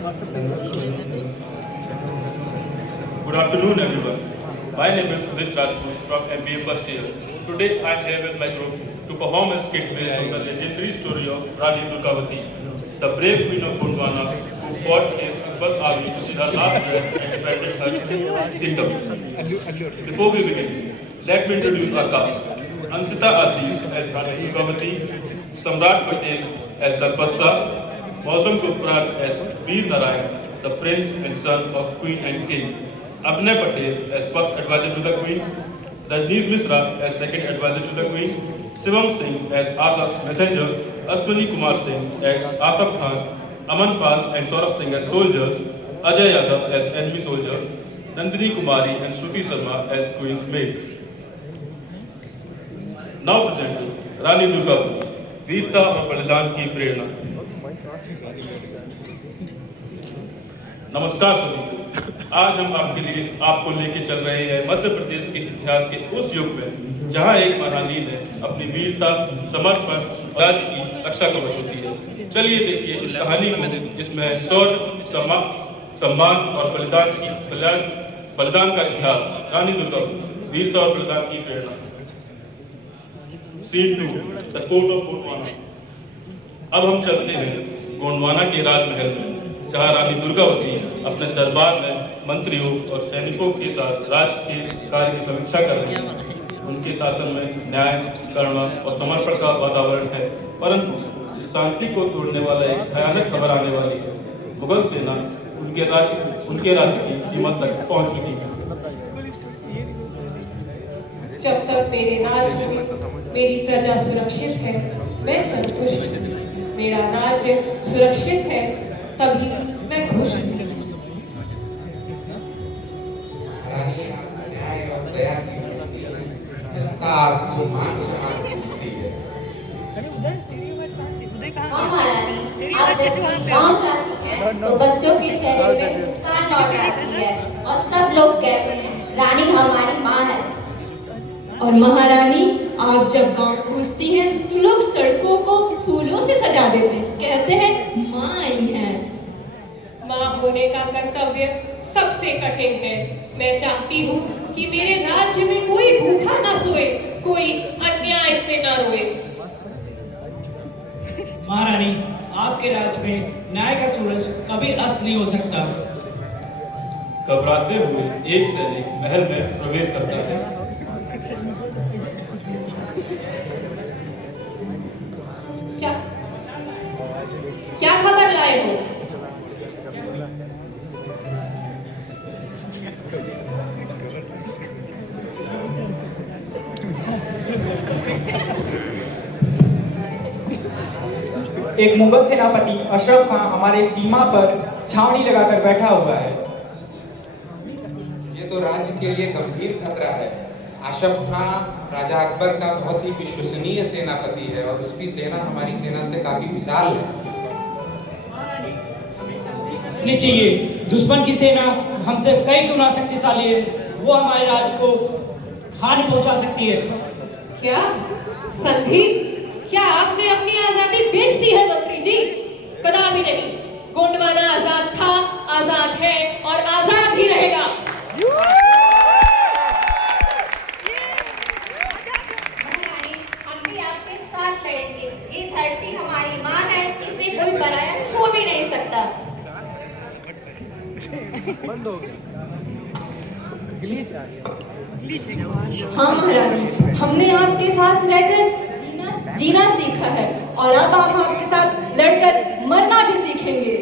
Good afternoon, everyone. My name is Udit Rajput from MBA first year. Today I am here with my group to perform a skit based on the legendary story of Rani Durgavati, the brave queen of Gondwana who fought against Akbar's army in her last breath and defended her kingdom. Before we begin, let me introduce our cast. Ansita Aziz as Rani Durgavati, Samrat Patel as Darpassa, Mausam Gupran as Veer Narayan, the prince and son of Queen and King, Abhinay Patel as first advisor to the Queen, Rajneesh Misra as second advisor to the Queen, Shivam Singh as Asaf's messenger, Ashwini Kumar Singh as Asaf Khan, Aman Pal and Saurabh Singh as soldiers, Ajay Yadav as enemy soldier, Nandini Kumari and Shruti Sharma as Queen's maids. Now presenting Rani Durgavati, वीरता और बलिदान की प्रेरणा। नमस्कार सभी को। आज हम आपको लेके चल रहे हैं मध्य प्रदेश के इतिहास के उस युग में जहां एक महारानी ने अपनी वीरता, समर्पण और राज्य की रक्षा कवच होती है। चलिए देखिए इस कहानी को, जिसमें शौर्य, सम्मान और बलिदान का इतिहास। रानी दुर्गावती, वीरता और बलिदान की प्रेरणा। Scene 2, the court of Gondwana. अब हम चलते हैं गोंडवाना के राजमहल में, जहां रानी दुर्गावती अपने दरबार में मंत्रियों और सैनिकों के साथ राज्य के कार्य की समीक्षा कर रही हैं। उनके शासन में न्याय, करुणा और समर्पण का वातावरण है, परंतु इस शांति को तोड़ने वाला एक भयानक खबर आने वाली है। मुगल सेना उनके राज्य की सीमा तक पहुंच चुकी है। जब तक मेरे राज्य में मेरी प्रजा सुरक्षित है, मैं संतुष्ट हूँ। मेरा राज्य सुरक्षित है, तभी मैं खुश हूँ। हाँ महारानी, आप जब गाँव जाती हैं तो बच्चों के चेहरे में मुस्कान लौट आती है और सब लोग कहते हैं रानी हमारी माँ है। और महारानी, आप जब गांव पहुंचती हैं तो लोग सड़कों को फूलों से सजा देते हैं, कहते हैं माँ आई हैं। माँ होने का कर्तव्य सबसे कठिन है। मैं चाहती हूँ कि मेरे राज्य में कोई भूखा ना सोए, कोई अन्याय से ना रोए। महारानी, आपके राज्य में न्याय का सूरज कभी अस्त नहीं हो सकता। घबराते हुए एक सैनिक महल में प्रवेश करता है। क्या खबर लाए हो? एक मुगल सेनापति अशरफ खान हमारे सीमा पर छावनी लगाकर बैठा हुआ है। ये तो राज्य के लिए गंभीर खतरा है। अशरफ खान राजा अकबर का बहुत ही विश्वसनीय सेनापति है और उसकी सेना हमारी सेना से काफी विशाल है। नहीं चाहिए, दुश्मन की सेना हमसे कई गुना शक्तिशाली है। वो हमारे राज्य को हानि पहुंचा सकती है। क्या संधि? क्या आपने अपनी आजादी बेच दी है मंत्री जी? कदापि नहीं। गोंडवाना आजाद था, आजाद है और आजाद ही रहेगा। हम भी आपके साथ लड़ेंगे। ये धरती हमारी माँ है, इसे कोई पराया छू भी नहीं सकता। हाँ महारानी, हमने आपके साथ रहकर जीना सीखा है और अब हम आपके साथ लड़कर मरना भी सीखेंगे।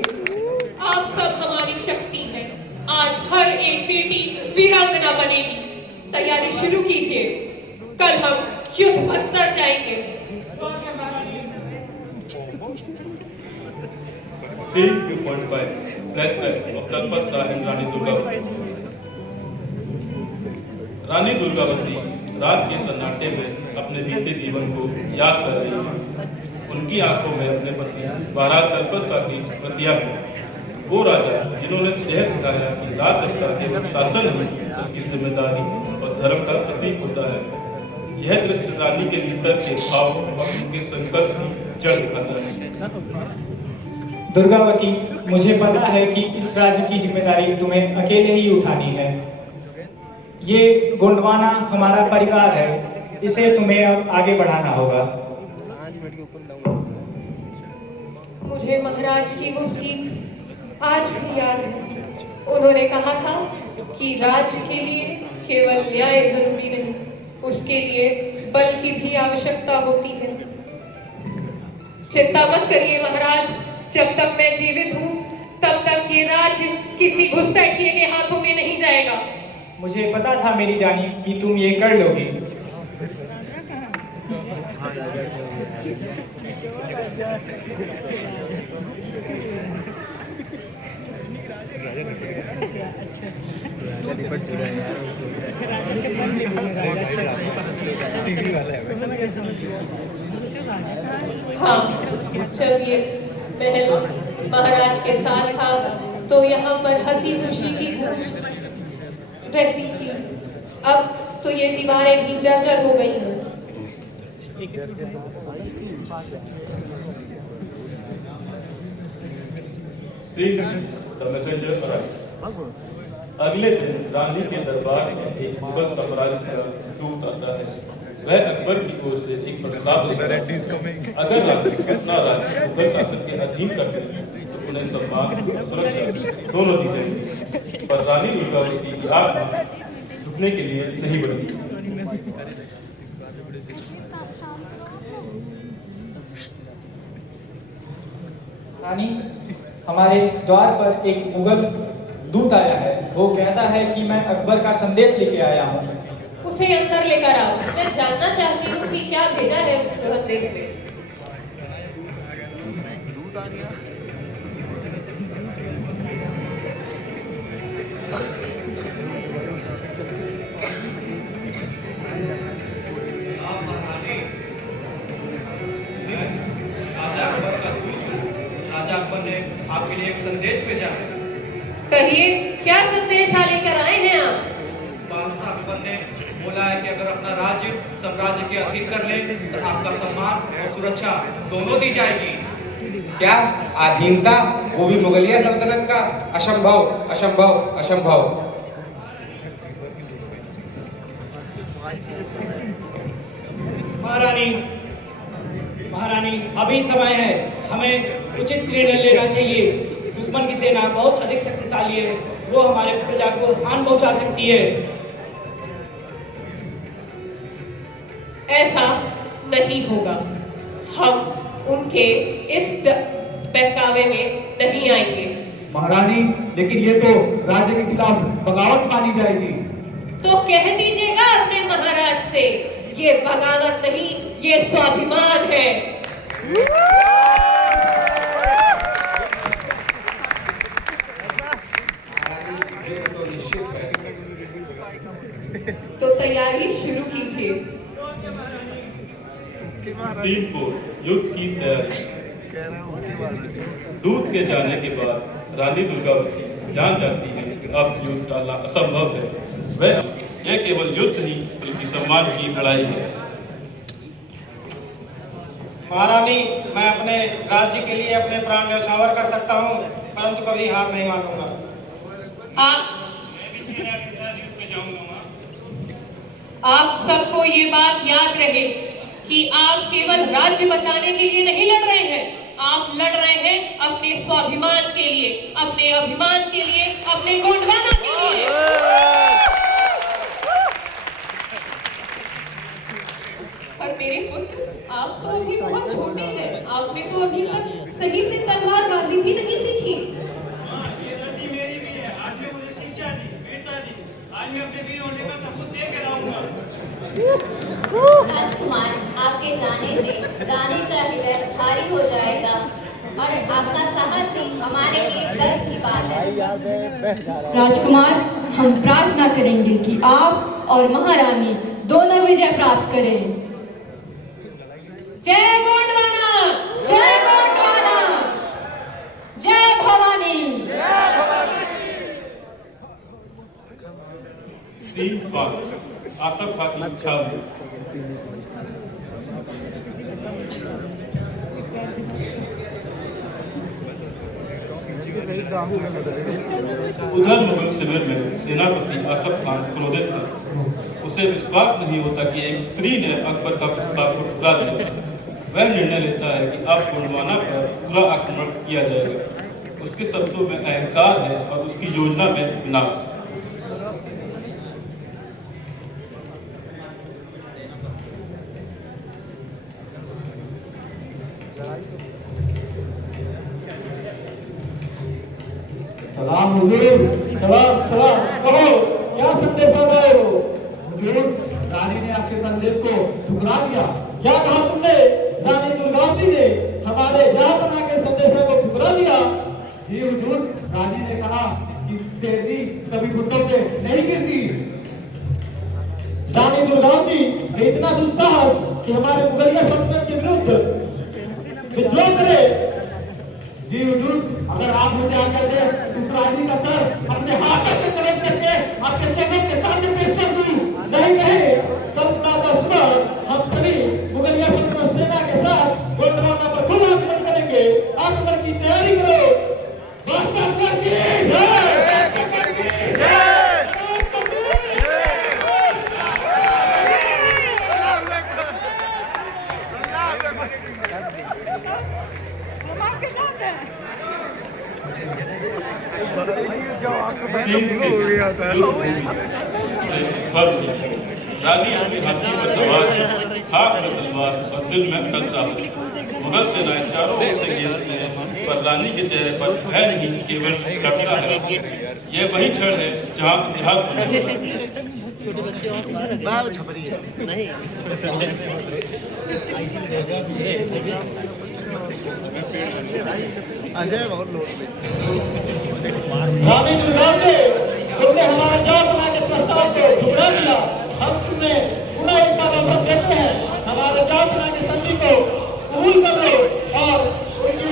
आप सब हमारी शक्ति हैं। आज हर एक बेटी वीरांगना बनेगी। तैयारी शुरू कीजिए, कल हम युद्ध पर उतर जाएंगे। Scene 2.5, flashback of Darpassa and Rani Durgavati। Rani Durgavati रात के सन्नाटे में अपने बीते जीवन को याद कर रही है। उनकी आंखों में अपने पति महाराज दरपस्सा की प्रतिया है। वो राजा जिन्होंने यह सिखाया कि राज सत्ता केवल शासन नहीं बल्कि जिम्मेदारी और धर्म का प्रतीक होता है। यह दृश्य रानी के भीतर के भाव और उनके संकल्प की जड़ दिखाता है। दुर्गावती, मुझे पता है कि इस राज्य की जिम्मेदारी तुम्हें अकेले ही उठानी है। ये गोंडवाना हमारा परिवार है, इसे तुम्हें अब आगे बढ़ाना होगा। मुझे महाराज की वो सीख आज भी याद है। उन्होंने कहा था कि राज्य के लिए केवल न्याय जरूरी नहीं, उसके लिए बल की भी आवश्यकता होती है। चिंता मत करिए महाराज, जब तक मैं जीवित हूँ तब तक ये राज्य किसी घुसपैठिए के हाथों में नहीं जाएगा। मुझे पता था मेरी रानी कि तुम ये कर लोगी। हाँ, जब ये महल महाराज के साथ था तो यहाँ पर हंसी खुशी की गूंज रहती थी। अब तो ये दीवारें भी जर्जर हो गई हैं। See, the messenger arrived. अगले दिन गांधी के दरबार में एक मुगल साम्राज्य का दूत आता है। वह अकबर की ओर से एक प्रस्ताव लेकर अगर राज्य अपना राज्य मुगल शासन के अधीन कर दे तो उन्हें सम्मान और सुरक्षा दोनों दी जाएगी, पर रानी दुर्गावती की आत्मा झुकने के लिए नहीं बढ़ी। रानी, हमारे द्वार पर एक मुगल दूत आया है। वो कहता है कि मैं अकबर का संदेश लेके आया हूँ। उसे अंदर लेकर आओ। मैं जानना चाहती हूँ कि क्या भेजा है उस संदेश में। राजा अकबर ने आपके लिए एक संदेश भेजा है। कहिए, क्या संदेश लेकर आए हैं आप? बादशाह अकबर ने बोला है कि अगर अपना राज्य साम्राज्य के अधीन कर ले तो आपका सम्मान और सुरक्षा दोनों दी जाएगी। क्या अधीनता, वो भी मुगलिया सल्तनत का? असंभव, असंभव, असंभव। महारानी, महारानी, अभी समय है, हमें उचित निर्णय लेना चाहिए। दुश्मन की सेना बहुत अधिक शक्तिशाली है, वो हमारे प्रजा को हानि पहुंचा सकती है। ऐसा नहीं होगा। हम उनके इस बहकावे में नहीं आएंगे। महारानी, लेकिन ये तो राज्य के खिलाफ बगावत मानी जाएगी। तो कह दीजिएगा अपने महाराज से, ये बगावत नहीं, ये स्वाभिमान है। तो निश्चित है। तो तैयारी शुरू कीजिए। सीन 4, युद्ध की तैयारी। दूत के जाने के बाद रानी दुर्गावती जान जाती है कि अब युद्ध टालना असंभव है। वह यह केवल युद्ध नहीं बल्कि सम्मान की लड़ाई है। महारानी, मैं अपने राज्य के लिए अपने प्राण न्यौछावर कर सकता हूँ, परंतु कभी हार नहीं मानूंगा। आप सबको ये बात याद रहे कि आप केवल राज्य बचाने के लिए नहीं लड़ रहे हैं, आप लड़ रहे हैं अपने स्वाभिमान के लिए, अपने अभिमान के लिए, अपने गोंडवाना के लिए। पर मेरे पुत्र, आप तो अभी बहुत छोटे हैं, आपने तो अभी तक सही से तलवारबाजी भी नहीं सीखी। राजकुमार, आपके जाने से रानी का हृदय भारी हो जाएगा और आपका साहस ही हमारे लिए गर्व की बात है। राजकुमार, हम प्रार्थना करेंगे कि आप और महारानी दोनों विजय प्राप्त करें। जय गोंडवाना, जय गोंडवाना, जय भवानी। सीन 5, आसफ खां की इच्छा में। उधर मुगल शिविर में सेनापति आसफ खान क्रोधित था। उसे विश्वास नहीं होता कि एक स्त्री ने अकबर का प्रस्ताव को ठुकरा दिया। वह निर्णय लेता है कि अब गोंडवाना पर पूरा आक्रमण किया जाएगा। उसके शब्दों में अहंकार है और उसकी योजना में विनाश। सलाम हुजूर, सलाम सलाम। कहो क्या संदेश लाए हो? हुजूर, रानी ने आपके संदेश को ठुकरा दिया। क्या कहा तुमने? रानी दुर्गावती ने हमारे जहांपना के संदेश को ठुकरा दिया? जी हुजूर, रानी ने कहा कि शेरनी कभी घुटनों पे नहीं गिरती। रानी दुर्गावती ने इतना दुस्साहस कि हमारे मुगलिया सल्तनत के विरुद्ध विद्रोह करे। जी हुजूर, अगर आप मुझे आकर दे उस रानी का सर अपने हाथों से कलम करके आपके चरणों के सामने पेश कर दूं। नहीं नहीं, कल प्रातः सुबह हम सभी मुगलिया सल्तनत सेना के साथ गोंडवाना पर खुला आक्रमण करेंगे। आक्रमण की तैयारी करो। बादशाह की जय। रानी अपने हाथी पर सवार, हाथ में तलवार और दिल में अटल साहस। मुगल सेनाएं चारों ओर से घेरती हैं, पर रानी के चेहरे पर भय नहीं, केवल करुणा है। यह वही क्षण है जहां इतिहास बनेगा। रानी दुर्गावती, तुमने हमारे जहांपना के प्रस्ताव को ठुकरा दिया। हम तुम्हें पुनः एक बार अवसर देते हैं। हमारे जहांपना के संधि को कबूल कर लो और उनकी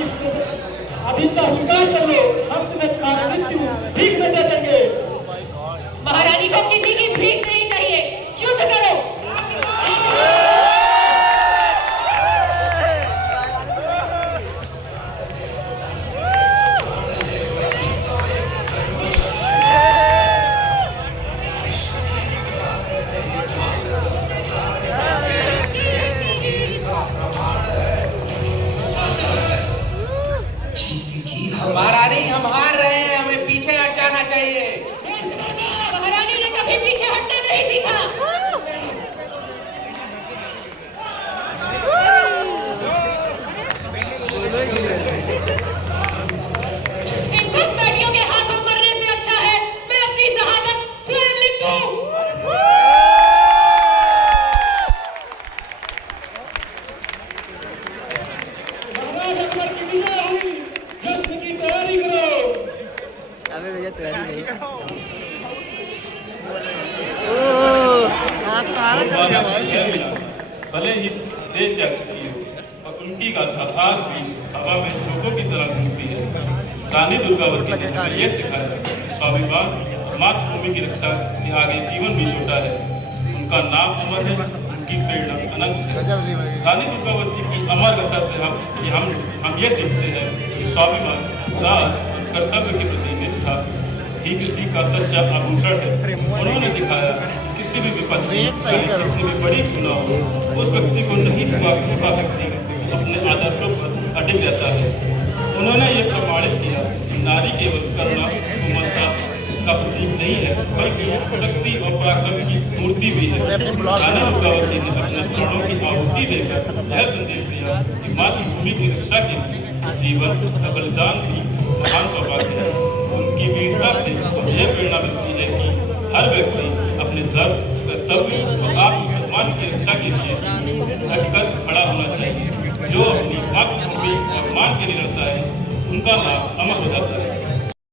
अधीनता स्वीकार कर लो। हम तुम्हें तुम्हारी मृत्यु भीख में दे देंगे। महारानी को किसी की भीख नहीं चाहिए, युद्ध करो। महारानी, हम हार रहे हैं, हमें पीछे हट जाना चाहिए। महारानी ने कभी पीछे हटना नहीं सीखा। इन घुसपैठियों के हाथों मरने से अच्छा है मैं अपनी शहादत स्वयं लिख दूं। महाराज अकबर की विजय हुई, जश्न की तैयारी करो। अबे भैया तैयारी नहीं। भले ही देर जा चुकी हो और उनकी गाथा आज भी हवा में झोंकों की तरह घूमती है। रानी दुर्गावती ने हमें यह सिखाया कि स्वाभिमान और मातृभूमि की रक्षा के आगे जीवन भी छोटा है। उनका नाम अमर है, उनकी प्रेरणा अनंत है। रानी दुर्गावती की अमर गाथा से हम ये सीखते हैं कि स्वाभिमान, साहस और कर्तव्य के प्रति निष्ठा ही किसी का सच्चा आभूषण है। उन्होंने दिखाया किसी भी विपत्ति कितनी भी बड़ी क्यों न हो, उस व्यक्ति को नहीं छुपा सकती, अपने आदर्शों पर अडिग रहता है। उन्होंने ये प्रमाणित किया कि नारी केवल करुणा, कोमलता का प्रतीक नहीं है, बल्कि शक्ति और पराक्रम की मूर्ति भी है। रानी दुर्गावती ने अपने प्राणों की आहुति देकर यह संदेश दिया कि मातृभूमि की रक्षा के लिए जीवन का बलिदान भी महान सौभाग्य है। उनकी वीरता से यह प्रेरणा मिलती है कि हर व्यक्ति अपने धर्म, कर्तव्य और आत्मसम्मान की रक्षा के लिए डटकर खड़ा होना चाहिए। जो अपनी मातृभूमि और मान के लिए लड़ता है, उनका नाम अमर हो जाता है।